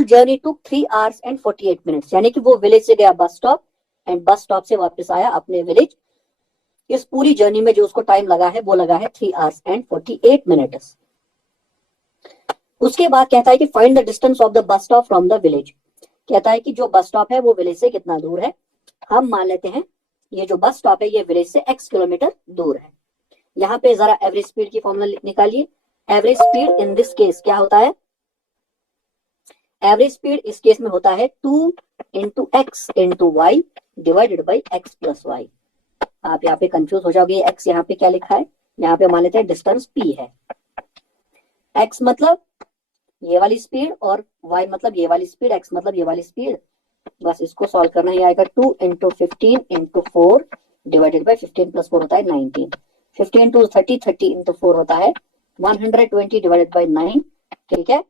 Total journey took 3 hours and 48 minutes, यानी कि वो विलेज से गया bus stop and bus stop से वापस आया अपने विलेज। इस पूरी जर्नी में जो उसको टाइम लगा है वो लगा है 3 hours and 48 minutes। उसके बाद कहता है कि find the distance of the bus stop from the village. कहता है कि जो बस स्टॉप है वो विलेज से कितना दूर है। हम मान लेते हैं ये जो बस स्टॉप है ये विलेज से x किलोमीटर दूर है। यहाँ पे जरा एवरेज स्पीड की फॉर्मूला निकालिए। Average speed in this case क्या होता है? एवरेज स्पीड इस केस में होता है 2 into X into Y divided by X plus Y. आप यहाँ पे कंफ्यूज हो जाओगे, एक्स यहाँ पे क्या लिखा है, यहाँ पे मान लेते हैं डिस्टेंस p है। x मतलब ये वाली स्पीड और y मतलब ये वाली स्पीड, x मतलब ये वाली स्पीड। बस इसको सॉल्व करना ही आएगा। 2 into 15 into 4 divided by 15 plus 4 होता है 19। 15 टू 30, 30 इंटू 4 होता है 120 डिवाइडेड बाई 9। ठीक है।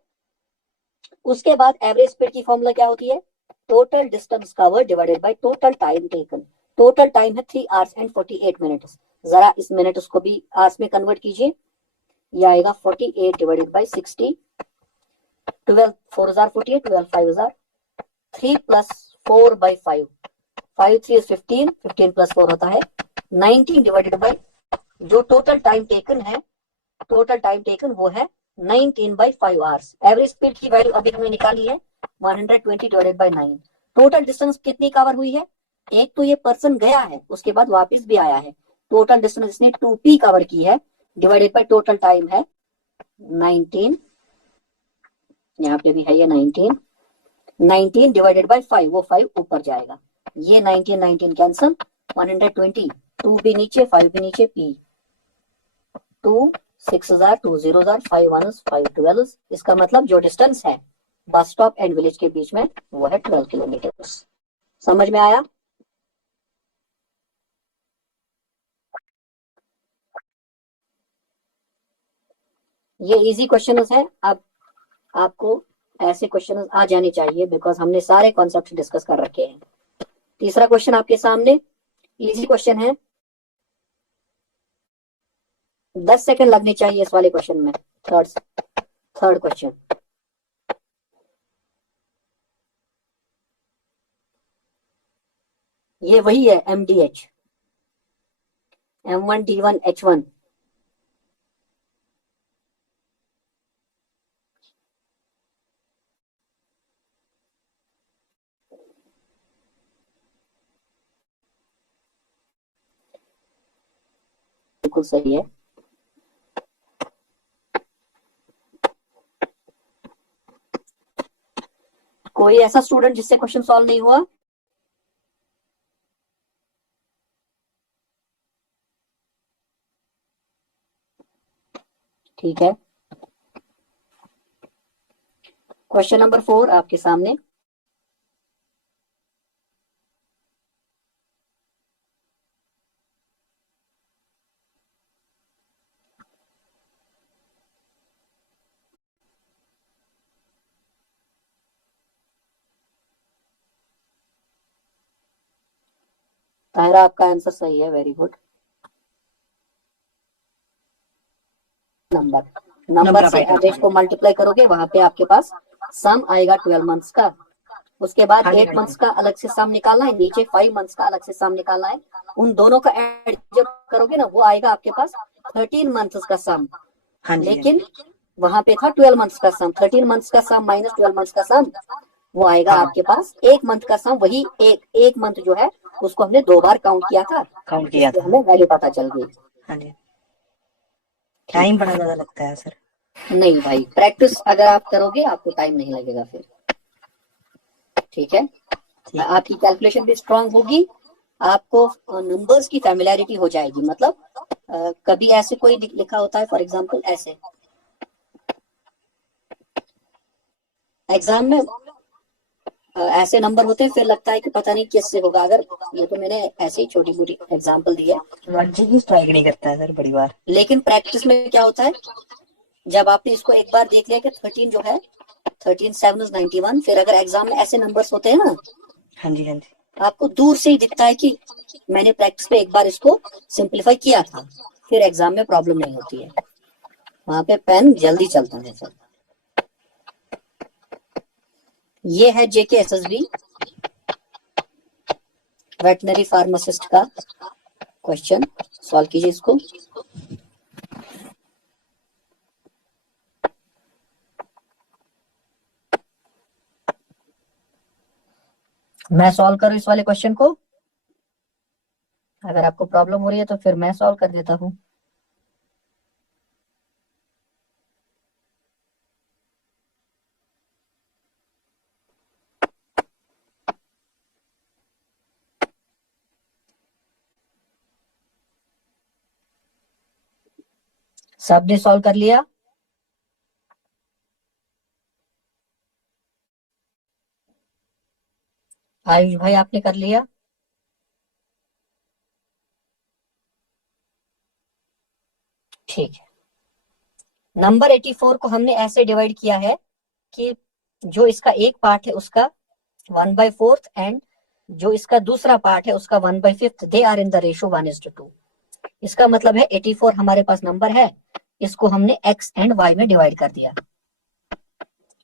उसके बाद एवरेज स्पीड की फॉर्मूला क्या होती है? Total distance cover divided by total time taken. Total time है 3 hours and 48 minutes। जरा इस मिनट्स को भी आवर्स में कन्वर्ट कीजिए। ये आएगा 48 डिवाइडेड बाय 60। 12 4 हजार 48, 12 5 हजार, 3 प्लस 4 बाई 5, 5 3 is 15, 15 प्लस 4 होता है 19 डिवाइडेड बाय जो टोटल टाइम टेकन है, टोटल टाइम टेकन वो है 19 by 5 hours। एवरेज स्पीड की वैल्यू अभी हमने निकाली है 120 डिवाइडेड बाय 9। टोटल डिस्टेंस कितनी कवर हुई है? एक तो ये पर्सन गया है, उसके बाद वापस भी आया है। टोटल डिस्टेंस इसने 2p कवर की है डिवाइडेड बाय टोटल टाइम है 19। यहाँ पे भी है ये 19। 19 डिवाइडेड बाय 5, वो 5 ऊपर जाएगा। ये 19 19 कैंसल, 120, 2 भी नीचे 5 भी नीचे, p 2 6 हजार, 2 0 हजार, 5 1 5 12। इसका मतलब जो डिस्टेंस है बस स्टॉप एंड विलेज के बीच में वो है 12 किलोमीटर। समझ में आया? ये इजी क्वेश्चन है। अब आपको ऐसे क्वेश्चन आ जाने चाहिए बिकॉज हमने सारे कॉन्सेप्ट डिस्कस कर रखे हैं। तीसरा क्वेश्चन आपके सामने इजी क्वेश्चन है, 10 सेकंड लगने चाहिए इस वाले क्वेश्चन में। थर्ड क्वेश्चन, ये वही है MDH, M1 D1 H1। बिल्कुल सही है। कोई ऐसा स्टूडेंट जिससे क्वेश्चन सॉल्व नहीं हुआ? ठीक है। क्वेश्चन नंबर 4 आपके सामने। ताहिरा आपका आंसर सही है, वेरी गुड। नंबर से एवरेज को मल्टीप्लाई करोगे, वहां पे आपके पास सम आएगा 12 मंथ्स का। उसके बाद 8 मंथ्स का अलग से सम निकालना है, नीचे 5 मंथ्स का अलग से सम निकालना है। उन दोनों का एड जब करोगे ना वो आएगा आपके पास 13 मंथ्स का सम। लेकिन वहां पे था 12 मंथ्स का सम। 13 मंथ्स का सम माइनस 12 मंथ्स का सम, वो आएगा आपके पास 1 मंथ का सम। वही एक मंथ जो है उसको हमने 2 बार काउंट किया था, हमें वैल्यू पता चल गई। टाइम बड़ा ज्यादा लगता है सर। नहीं भाई, प्रैक्टिस अगर आप करोगे आपको टाइम नहीं लगेगा फिर। ठीक है। आपकी कैलकुलेशन भी स्ट्रांग होगी, आपको नंबर्स की फैमिलियरिटी हो जाएगी। मतलब कभी ऐसे कोई लिखा होता है, फॉर एग्जांपल ऐसे एग्जाम में ऐसे नंबर होते हैं, फिर लगता है कि पता नहीं किससे होगा। अगर ये तो मैंने ऐसे ही छोटी मोटी एग्जांपल दी है, स्ट्राइक नहीं करता है सर बड़ी बार। लेकिन प्रैक्टिस में क्या होता है, जब आपने इसको एक बार देख लिया कि 13 जो है 13 7 is 91, फिर अगर एग्जाम में ऐसे नंबर्स होते हैं ना, हाँ जी हाँ जी, आपको दूर से ही दिखता है कि मैंने प्रैक्टिस पे एक बार इसको सिंपलीफाई किया था, फिर एग्जाम में प्रॉब्लम नहीं होती है। वहां पे पेन जल्दी चलता है सर। ये है जेके एसएसबी वेटनरी फार्मासिस्ट का क्वेश्चन, सॉल्व कीजिए इसको। मैं सॉल्व करूं इस वाले क्वेश्चन को? अगर आपको प्रॉब्लम हो रही है तो फिर मैं सॉल्व कर देता हूं। सबने सॉल्व कर लिया? आयुष भाई आपने कर लिया? ठीक है। नंबर 84 को हमने ऐसे डिवाइड किया है कि जो इसका एक पार्ट है उसका 1/4 एंड जो इसका दूसरा पार्ट है उसका 1/5 they are in the ratio 1:2। इसका मतलब है 84 हमारे पास नंबर है, इसको हमने x एंड y में डिवाइड कर दिया।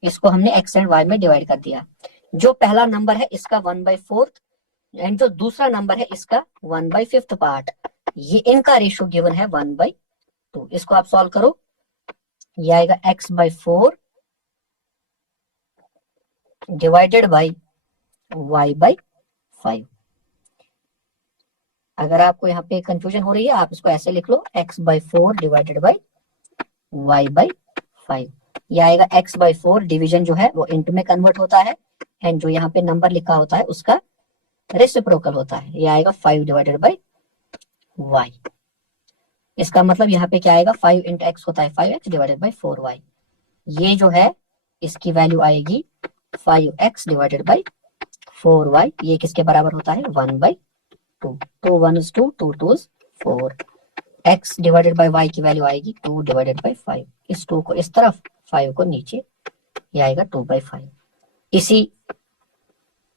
इसको हमने x एंड y में डिवाइड कर दिया। जो पहला नंबर है इसका 1/4 एंड जो दूसरा नंबर है इसका 1/5 पार्ट, ये इनका रेशो गिवन है 1/2। इसको आप सॉल्व करो, ये आएगा x/4 डिवाइडेड बाई y/5। अगर आपको यहाँ पे कंफ्यूजन हो रही है आप इसको ऐसे लिख लो, x/4 डिवाइडेड बाई y/5। ये आएगा x/4 डिवीजन जो है वो इंटू में कन्वर्ट होता है एंड जो यहाँ पे नंबर लिखा होता है उसका रेसिप्रोकल होता है। ये आएगा 5 डिवाइडेड बाई y। इसका मतलब यहाँ पे क्या आएगा, 5 इंटू एक्स होता है 5x डिवाइडेड बाई 4y। ये जो है इसकी वैल्यू आएगी 5x डिवाइडेड बाई 4y। ये किसके बराबर होता है 1/2। तो 1:2, 2 4। x डिवाइडेड बाई y की वैल्यू आएगी 2 डिवाइडेड बाई 5। इस 2 को इस तरफ, 5 को नीचे, ये आएगा 2/5। इसी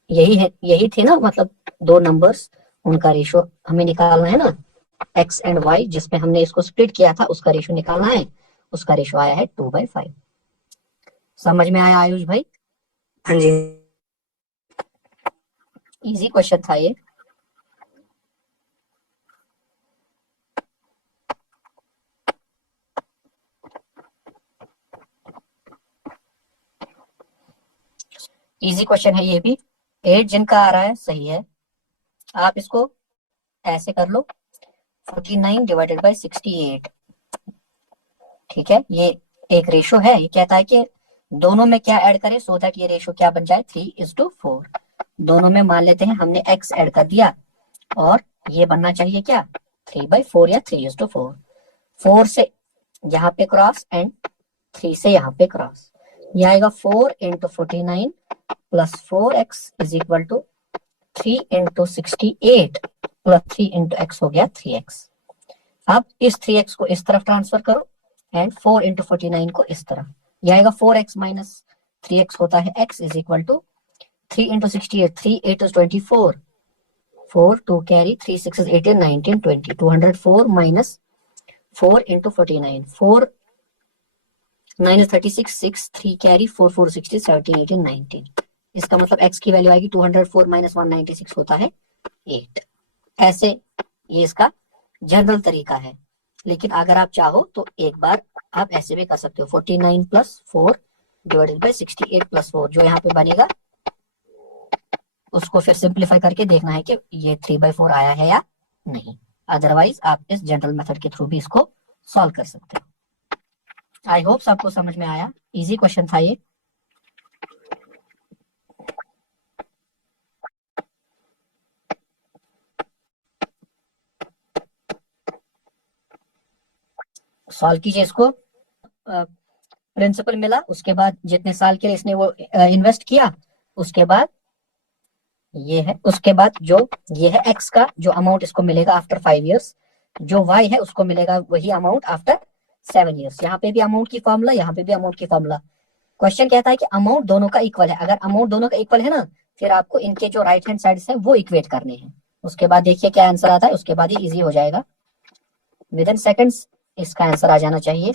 यही है, यही थे ना, मतलब दो नंबर्स उनका रेशो हमें निकालना है ना, x एंड y, जिसमें हमने इसको स्प्लिट किया था उसका रेशो निकालना है। उसका रेशो आया है 2/5। समझ में आया आयुष भाई? हाँ जी। इजी क्वेश्चन था ये। इजी क्वेश्चन है ये भी। 8 जिनका आ रहा है सही है, आप इसको ऐसे कर लो, 49 डिवाइडेड बाई 68। ठीक है, ये एक रेशो है। ये कहता है कि दोनों में क्या ऐड करें सो दैट ये रेशो क्या बन जाए, 3:4। दोनों में मान लेते हैं हमने x ऐड कर दिया और ये बनना चाहिए क्या, 3/4 या 3:4। 4 से यहाँ पे क्रॉस एंड 3 से यहाँ पे क्रॉस। ये आएगा 4 into 49 plus 4x is equal to 3 into 68 plus 3 into X हो गया 3x। अब इस 3x को इस तरफ ट्रांसफर करो एंड 4 इंटू 49 को इस तरफ। यह आएगा 4x माइनस 3x होता है x is equal to 3 into 68, 3 8 is 24, 4 2 carry, 3 6 is 18 19 20, 204 minus 4 into 49, 4 9 is 36, 6 3 carry, 4 4 60, 17 18 19। इसका मतलब x की वैल्यू आएगी 204 माइनस 196 होता है 8। ऐसे ये इसका जनरल तरीका है, लेकिन अगर आप चाहो तो एक बार आप ऐसे भी कर सकते हो, 49 प्लस 4 डिवाइडेड बाई 68 प्लस 4, जो यहाँ पे बनेगा उसको फिर सिंप्लीफाई करके देखना है कि ये 3/4 आया है या नहीं। अदरवाइज आप इस जनरल मेथड के थ्रू भी इसको सॉल्व कर सकते हो। आई होप आपको समझ में आया, इजी क्वेश्चन था ये। सॉल्व कीजिए इसको। प्रिंसिपल मिला, उसके बाद जितने साल के लिए इसने वो इन्वेस्ट किया, उसके बाद ये है, उसके बाद जो ये है एक्स का जो अमाउंट इसको मिलेगा आफ्टर 5 इयर्स, जो वाई है उसको मिलेगा वही अमाउंट आफ्टर 7 इयर्स। यहाँ पे भी अमाउंट की फॉर्मूला, यहाँ पे भी अमाउंट की फॉर्मूला। क्वेश्चन कहता है कि अमाउंट दोनों का इक्वल है। अगर अमाउंट दोनों का इक्वल है ना, फिर आपको इनके जो राइट हैंड साइड है वो इक्वेट करने हैं। उसके बाद देखिए क्या आंसर आता है, उसके बाद ही इजी हो जाएगा, विद इन सेकेंड्स इसका आंसर आ जाना चाहिए।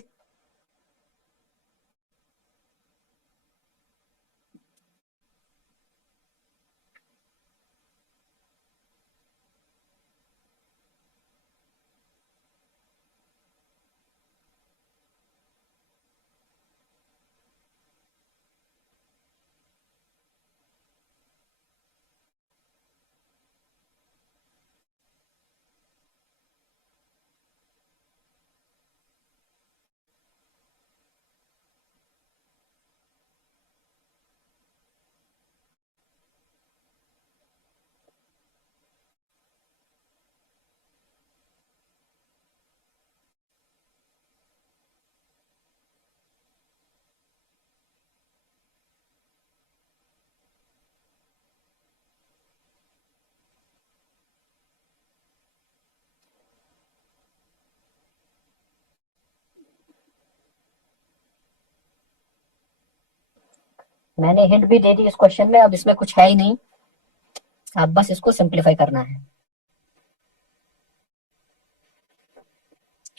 मैंने हिंट भी दे दी इस क्वेश्चन में, अब इसमें कुछ है ही नहीं, अब बस इसको सिंप्लीफाई करना है।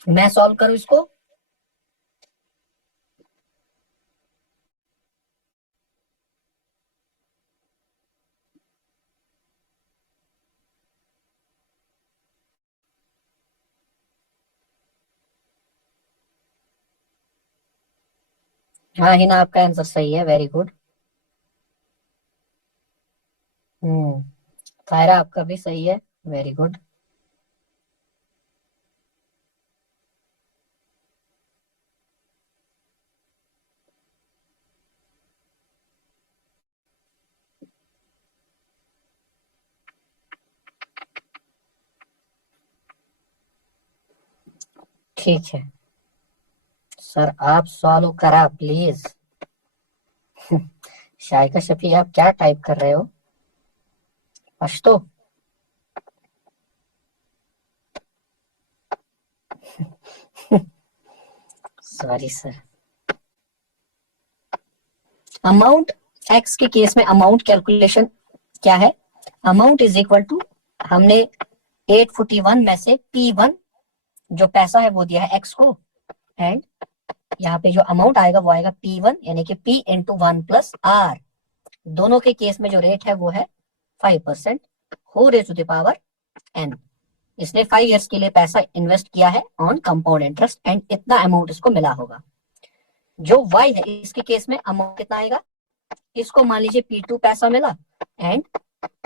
मैं सॉल्व करूं इसको? हाँ हिना, आपका आंसर सही है, वेरी गुड। हम्म, कायरा आपका भी सही है, वेरी गुड। ठीक है सर, आप सॉल्व करा प्लीज। शायका शफी, आप क्या टाइप कर रहे हो? Pashto? Sorry sir. Amount x के केस में अमाउंट कैलकुलेशन क्या है? अमाउंट इज इक्वल टू, हमने 841 में से P1 जो पैसा है वो दिया है एक्स को, एंड यहाँ पे जो अमाउंट आएगा वो आएगा P1 यानी कि P इंटू 1 + R। दोनों के केस में जो रेट है वो है 5%, हो raise to the power n। इसने 5 इयर्स के लिए पैसा इन्वेस्ट किया है ऑन कंपाउंड इंटरेस्ट, एंड इतना अमाउंट इसको मिला होगा। जो y है इसके केस में अमाउंट कितना आएगा? इसको मान लीजिए P2 पैसा मिला, एंड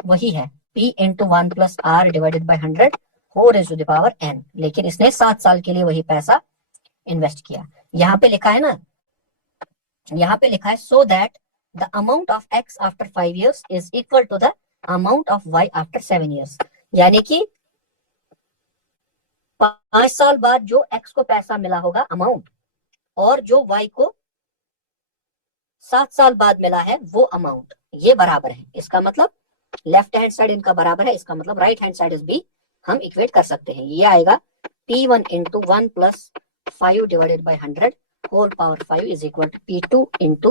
वही है P into 1 + R divided by 100 हो raise to the power n, लेकिन इसने 7 साल के लिए वही पैसा इन्वेस्ट किया। यहाँ पे लिखा है ना, यहाँ पे लिखा है so that the amount of x after 5 years is equal to the amount of y after 7 years. यानी कि 5 साल बाद जो x को पैसा मिला होगा अमाउंट, और जो y को 7 साल बाद मिला है वो अमाउंट, ये बराबर है। इसका मतलब लेफ्ट हैंड साइड इनका बराबर है, इसका मतलब राइट हैंड साइड इज भी हम इक्वेट कर सकते हैं। ये आएगा P1 into 1 + 5 divided by 100 whole power 5 is equal to P2 into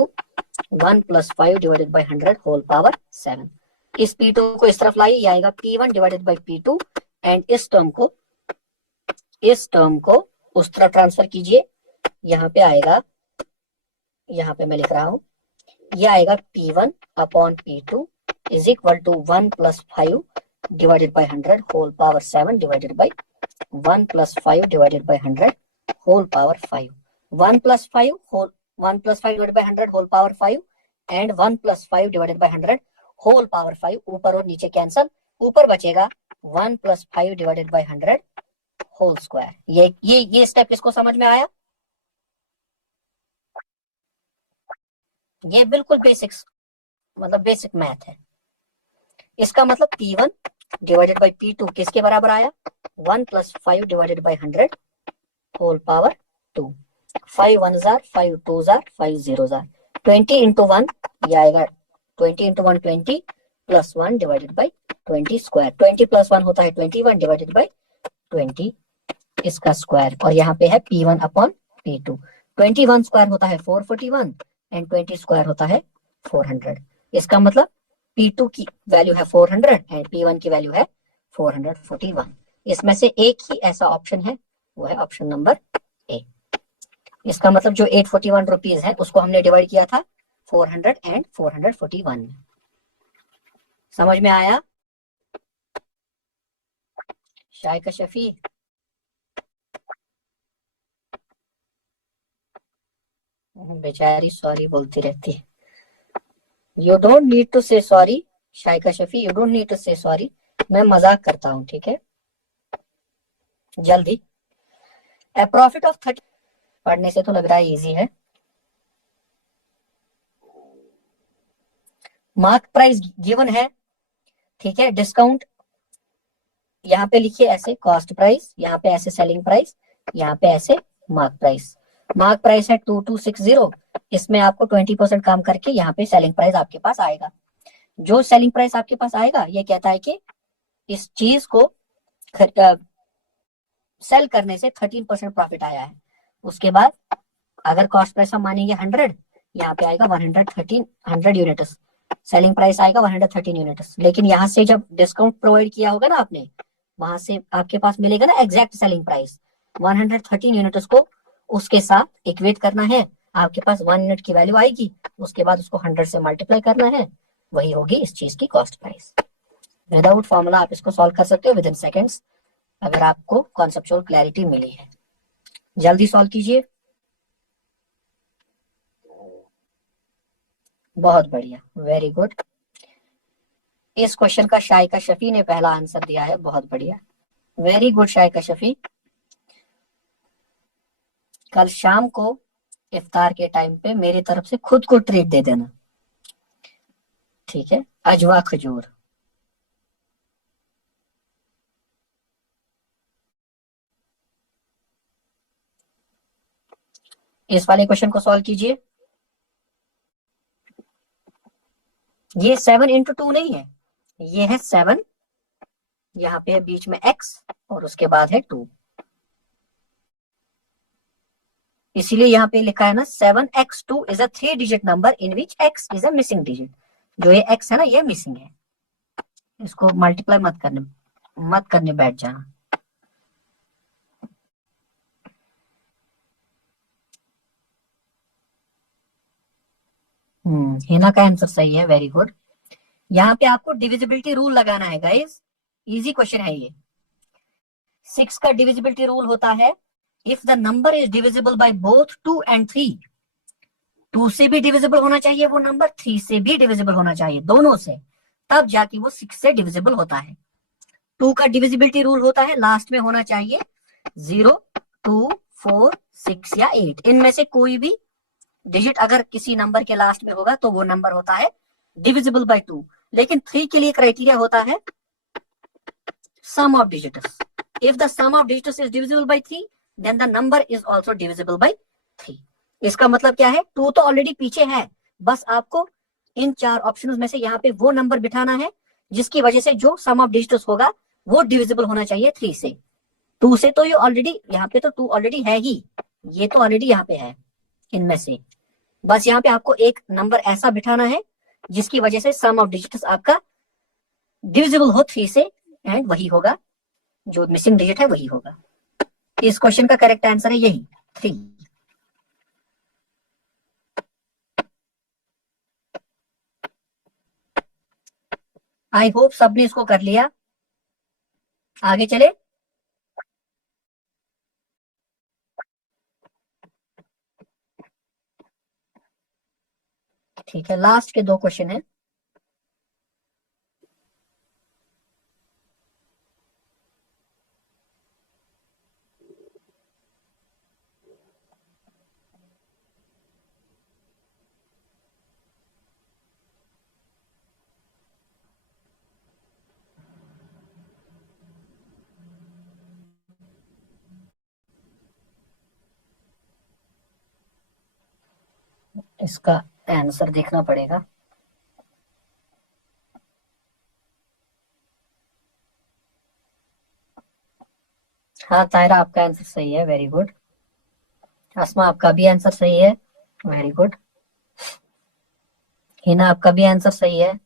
1 + 5 divided by 100 whole power 7। इस P2 को इस तरफ लाइए, ये आएगा P1 divided by P2, and इस टर्म को उस तरफ ट्रांसफर कीजिए। यहाँ पे आएगा, यहाँ पे मैं लिख रहा हूँ, ये आएगा P1 upon P2 is equal to 1 + 5 divided by 100 whole power 7 divided by 1 + 5 divided by 100 whole power 5। 1 + 5 divided by 100 whole power 5 and 1 + 5 divided by 100 whole power 5, ऊपर और नीचे कैंसल, ऊपर बचेगा 1 + 5 डिवाइडेड बाई 100 होल स्क्वायर। ये स्टेप इसको समझ में आया? ये बिल्कुल बेसिक्स, मतलब बेसिक मैथ है। इसका मतलब P1 डिवाइडेड बाई P2 किसके बराबर आया? 1 + 5 डिवाइडेड बाई 100 होल पावर 2। 5 1 जार, 5 2 जार, 5 0 जार, 20 इंटू 1, ये आएगा 20 इंटू 1 20 + 1 डिवाइडेड बाई 20 स्क्वायर। 20 + 1 होता है 21 डिवाइडेड बाई 20 इसका स्क्वायर, और यहाँ पे है P1 अपॉन P2। 21 स्क्वायर होता है 441 एंड 20 स्क्वायर होता है 400। इसका मतलब P2 की वैल्यू है 400 एंड P1 की वैल्यू है 441। इसमें से एक ही ऐसा ऑप्शन है, वो है ऑप्शन नंबर ए। इसका मतलब जो 841 रुपीज है उसको हमने डिवाइड किया था 400 एंड 441 में। समझ में आया शायका शफी? बेचारी सॉरी बोलती रहती है। You don't need to say sorry Shaika Shafi, you don't need to say sorry, मैं मजाक करता हूँ, ठीक है? जल्दी। ए प्रॉफिट ऑफ 30, पढ़ने से तो लग रहा है इजी है। मार्क प्राइस गिवन है, ठीक है? डिस्काउंट यहाँ पे लिखिए ऐसे कॉस्ट प्राइस, यहाँ पे ऐसे सेलिंग प्राइस, यहाँ पे ऐसे मार्क प्राइस। मार्क प्राइस है 2260, इसमें आपको 20% काम करके यहाँ पे सेलिंग प्राइस आपके पास आएगा। जो सेलिंग प्राइस आपके पास आएगा ये कहता है कि इस चीज को सेल करने से 13% प्रॉफिट आया है। उसके बाद अगर कॉस्ट प्राइस हम मानेंगे 100, यहाँ पे आएगा 100 यूनिट्स, सेलिंग प्राइस आएगा 113 यूनिट्स। लेकिन यहाँ से जब डिस्काउंट प्रोवाइड किया होगा ना आपने, वहां से आपके पास मिलेगा ना एग्जैक्ट सेलिंग प्राइस 113 यूनिट्स को उसके साथ इक्वेट करना है, आपके पास 1 यूनिट की वैल्यू आएगी, उसके बाद उसको 100 से मल्टीप्लाई करना है, वही होगी इस चीज की कॉस्ट प्राइस। विदाउट फॉर्मूला आप इसको सॉल्व कर सकते हो विद इन सेकेंड्स, अगर आपको कॉन्सेप्चुअल क्लैरिटी मिली है। जल्दी सॉल्व कीजिए। बहुत बढ़िया, वेरी गुड। इस क्वेश्चन का शाइका शफी ने पहला आंसर दिया है, बहुत बढ़िया, वेरी गुड शाइका शफी। कल शाम को इफ्तार के टाइम पे मेरी तरफ से खुद को ट्रीट दे देना, ठीक है, अजवा खजूर। इस वाले क्वेश्चन को सॉल्व कीजिए। ये 7 into 2 नहीं है, ये है 7, यहाँ पे बीच में x और उसके बाद है 2, इसीलिए यहाँ पे लिखा है ना 7x2 is a 3 digit number in which x is a missing digit. जो ये x है ना, ये मिसिंग है, इसको मल्टीप्लाई मत करने बैठ जाना। हिना का आंसर सही है, वेरी गुड। यहाँ पे आपको डिविजिबिलिटी रूल लगाना है गाइस, इजी क्वेश्चन है ये। 6 का डिविजिबिलिटी रूल होता है if the number is divisible by both 2 and 3, 2 से भी डिविजिबल होना चाहिए वो नंबर, 3 से भी डिविजिबल होना चाहिए, दोनों से, तब जाके वो 6 से डिविजिबल होता है। 2 का डिविजिबिलिटी रूल होता है लास्ट में होना चाहिए 0, 2, 4, 6 या 8, इनमें से कोई भी डिजिट अगर किसी नंबर के लास्ट में होगा तो वो नंबर होता है डिविजिबल बाय 2। लेकिन 3 के लिए क्राइटेरिया होता है sum of digits, if the sum of digits is divisible by 3 then the number is also divisible by 3। इसका मतलब क्या है, 2 तो ऑलरेडी पीछे है, बस आपको इन 4 ऑप्शंस में से यहाँ पे वो नंबर बिठाना है जिसकी वजह से जो सम ऑफ डिजिट्स होगा वो डिविजिबल होना चाहिए 3 से। 2 से तो ये ऑलरेडी, यहाँ पे तो 2 ऑलरेडी है ही, ये तो ऑलरेडी यहाँ पे है इनमें से, बस यहाँ पे आपको एक नंबर ऐसा बिठाना है जिसकी वजह से सम ऑफ डिजिट्स आपका डिविजिबल हो 3 से, एंड वही होगा, जो मिसिंग डिजिट है वही होगा। इस क्वेश्चन का करेक्ट आंसर है यही 3। आई होप सबने इसको कर लिया, आगे चले। ठीक है, लास्ट के 2 क्वेश्चन है। इसका आंसर देखना पड़ेगा। हाँ तायरा, आपका आंसर सही है, वेरी गुड। आसमा, आपका भी आंसर सही है, वेरी गुड। हिना, आपका भी आंसर सही है।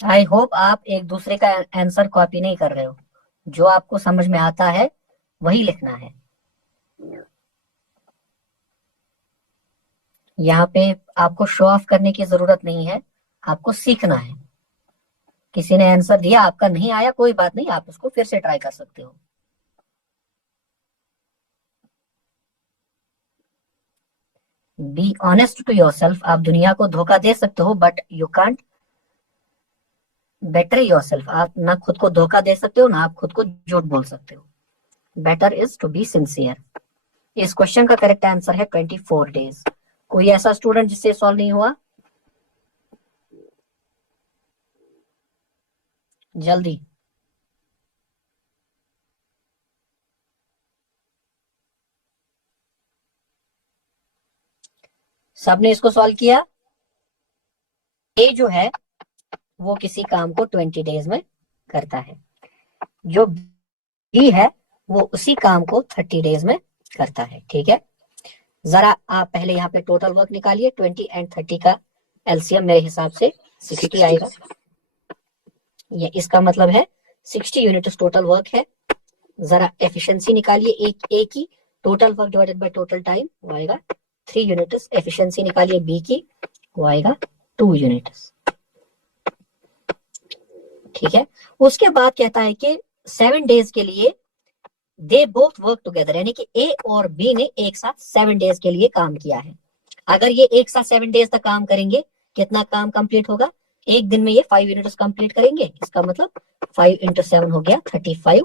आई होप आप एक दूसरे का आंसर कॉपी नहीं कर रहे हो, जो आपको समझ में आता है वही लिखना है। यहाँ पे आपको शो ऑफ करने की जरूरत नहीं है, आपको सीखना है। किसी ने आंसर दिया, आपका नहीं आया, कोई बात नहीं, आप उसको फिर से ट्राई कर सकते हो। बी ऑनेस्ट टू योरसेल्फ, आप दुनिया को धोखा दे सकते हो but you can't better yourself, आप ना खुद को धोखा दे सकते हो ना आप खुद को झूठ बोल सकते हो। Better is to be sincere. इस क्वेश्चन का करेक्ट आंसर है 24 डेज। कोई ऐसा स्टूडेंट जिससे सॉल्व नहीं हुआ? जल्दी। सबने इसको सॉल्व किया? ए जो है वो किसी काम को 20 डेज में करता है, जो बी है वो उसी काम को 30 डेज में करता है, ठीक है। जरा आप पहले यहाँ पे टोटल वर्क निकालिए, 20 एंड 30 का एलसीएम मेरे हिसाब से 60 आएगा। ये इसका मतलब है 60 यूनिट्स टोटल वर्क है। जरा एफिशिएंसी निकालिए एक की, total work divided by total time, वो आएगा 3 यूनिट्स। एफिशिएंसी निकालिए बी की, वो आएगा 2 यूनिट्स। ठीक है, उसके बाद कहता है कि 7 डेज के लिए दे बोथ वर्क टुगेदर, यानी कि ए और बी ने एक साथ 7 डेज के लिए काम किया है। अगर ये एक साथ 7 डेज तक काम करेंगे, कितना काम कंप्लीट होगा? एक दिन में ये 5 यूनिट्स कंप्लीट करेंगे। इसका मतलब 5 इंटू 7 हो गया 35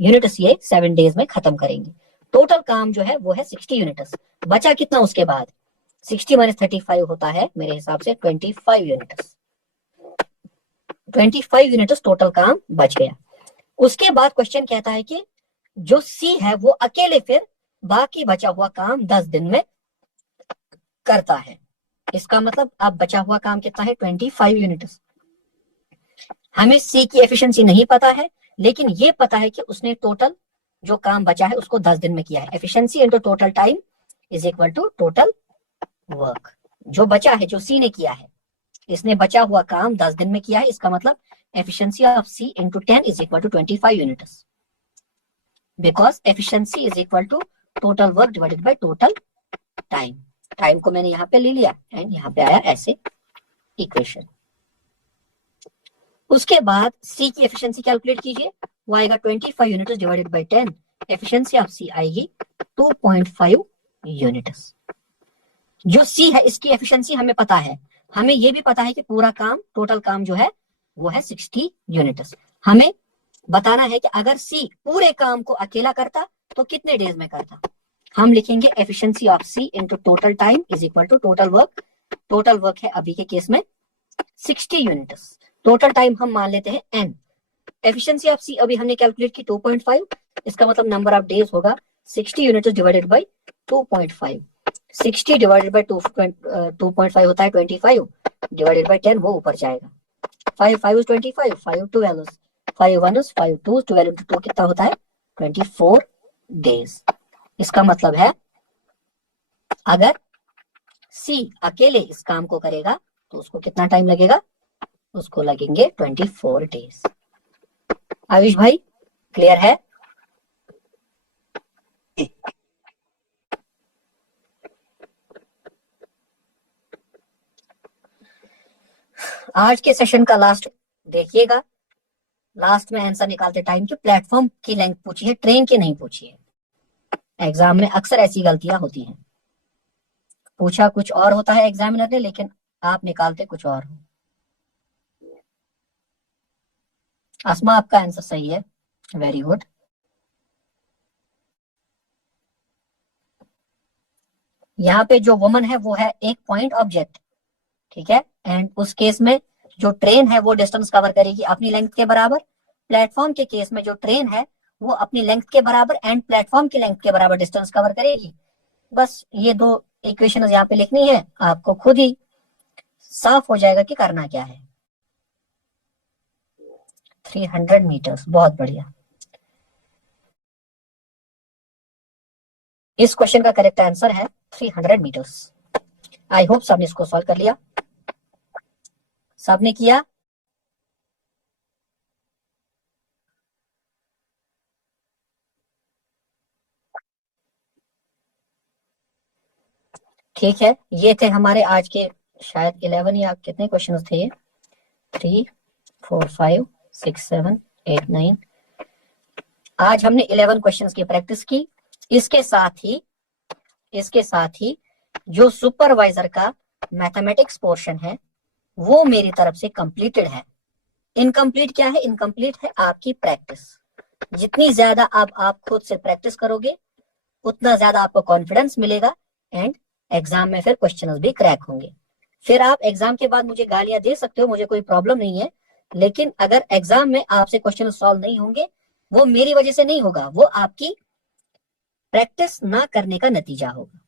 यूनिट्स, ये 7 डेज में खत्म करेंगे। टोटल काम जो है वो है 60 यूनिट्स। बचा कितना उसके बाद? 60 माइनस 35 होता है मेरे हिसाब से 25 यूनिट्स। 25 यूनिट्स टोटल काम बच गया। उसके बाद क्वेश्चन कहता है कि जो सी है वो अकेले फिर बाकी बचा हुआ काम 10 दिन में करता है। इसका मतलब अब बचा हुआ काम कितना है? 25 यूनिट्स। हमें सी की एफिशिएंसी नहीं पता है, लेकिन ये पता है कि उसने टोटल जो काम बचा है उसको 10 दिन में किया है। Efficiency into total time is equal to total work. जो बचा है, जो सी ने किया है, इसने बचा हुआ काम 10 दिन में किया है। इसका मतलब efficiency of C into 10 is equal to 25 units, because efficiency is equal to total work divided by total time. Time को मैंने यहाँ पे ले लिया एंड यहाँ पे आया ऐसे इक्वेशन। उसके बाद सी की एफिशिएंसी कैलकुलेट कीजिए, वो आएगा 25 units divided by 10। Efficiency of C आएगी 2.5 यूनिट्स। जो सी है इसकी एफिशिएंसी हमें पता है। हमें ये भी पता है कि पूरा काम, टोटल काम जो है वो है 60 यूनिट्स। हमें बताना है कि अगर सी पूरे काम को अकेला करता तो कितने डेज में करता। हम लिखेंगे efficiency of C into total time is equal to total work. Total work है अभी के केस में 60 यूनिट्स। टोटल टाइम हम मान लेते हैं n। एफिशिएंसी ऑफ सी अभी हमने कैलकुलेट की 2.5। इसका मतलब नंबर ऑफ डेज होगा 60 units divided bye 2.5। 60 divided by 2.5 होता है 25 डिवाइडेड बाय 10, वो ऊपर जाएगा। 5 5 is 25, 5 12 is 5 1 is 5 2 12 into 2 कितना होता है? 24 डेज। इसका मतलब है अगर सी अकेले इस काम को करेगा तो उसको कितना टाइम लगेगा? उसको लगेंगे 24 डेज। आयुष भाई क्लियर है? आज के सेशन का लास्ट देखिएगा, लास्ट में आंसर निकालते टाइम की प्लेटफॉर्म की लेंथ पूछी है, ट्रेन की नहीं पूछी है। एग्जाम में अक्सर ऐसी गलतियां होती हैं, पूछा कुछ और होता है एग्जामिनर ने, लेकिन आप निकालते कुछ और हो। आसमा आपका आंसर सही है, वेरी गुड। यहाँ पे जो वुमन है वो है एक पॉइंट ऑब्जेक्ट, ठीक है। एंड उस केस में जो ट्रेन है वो डिस्टेंस कवर करेगी अपनी लेंथ के बराबर। प्लेटफॉर्म के केस में जो ट्रेन है वो अपनी लेंथ के बराबर एंड प्लेटफॉर्म की लेंथ के बराबर डिस्टेंस कवर करेगी। बस ये दो इक्वेशन यहाँ पे लिखनी है, आपको खुद ही साफ हो जाएगा कि करना क्या है। 300 मीटर्स, बहुत बढ़िया। इस क्वेश्चन का करेक्ट आंसर है 300 मीटर्स। आई होप सबने इसको सॉल्व कर लिया। सबने किया? ठीक है, ये थे हमारे आज के शायद 11 या कितने क्वेश्चंस थे ये? 3 4 5 6 7 8 9। आज हमने 11 क्वेश्चंस की प्रैक्टिस की। इसके साथ ही जो सुपरवाइजर का मैथमेटिक्स पोर्शन है वो मेरी तरफ से कंप्लीटेड है। इनकम्प्लीट क्या है? इनकम्प्लीट है आपकी प्रैक्टिस। जितनी ज्यादा आप खुद से प्रैक्टिस करोगे उतना ज्यादा आपको कॉन्फिडेंस मिलेगा एंड एग्जाम में फिर क्वेश्चंस भी क्रैक होंगे। फिर आप एग्जाम के बाद मुझे गालियां दे सकते हो, मुझे कोई प्रॉब्लम नहीं है, लेकिन अगर एग्जाम में आपसे क्वेश्चन सॉल्व नहीं होंगे वो मेरी वजह से नहीं होगा, वो आपकी प्रैक्टिस ना करने का नतीजा होगा।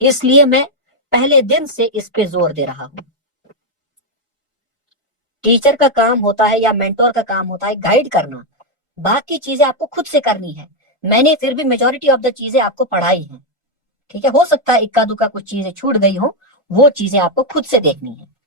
इसलिए मैं पहले दिन से इस पे जोर दे रहा हूं। टीचर का काम होता है या मेंटोर का काम होता है गाइड करना, बाकी चीजें आपको खुद से करनी है। मैंने फिर भी मेजॉरिटी ऑफ द चीजें आपको पढ़ाई हैं, ठीक है, हो सकता है इक्का दुक्का कुछ चीजें छूट गई हो, वो चीजें आपको खुद से देखनी है।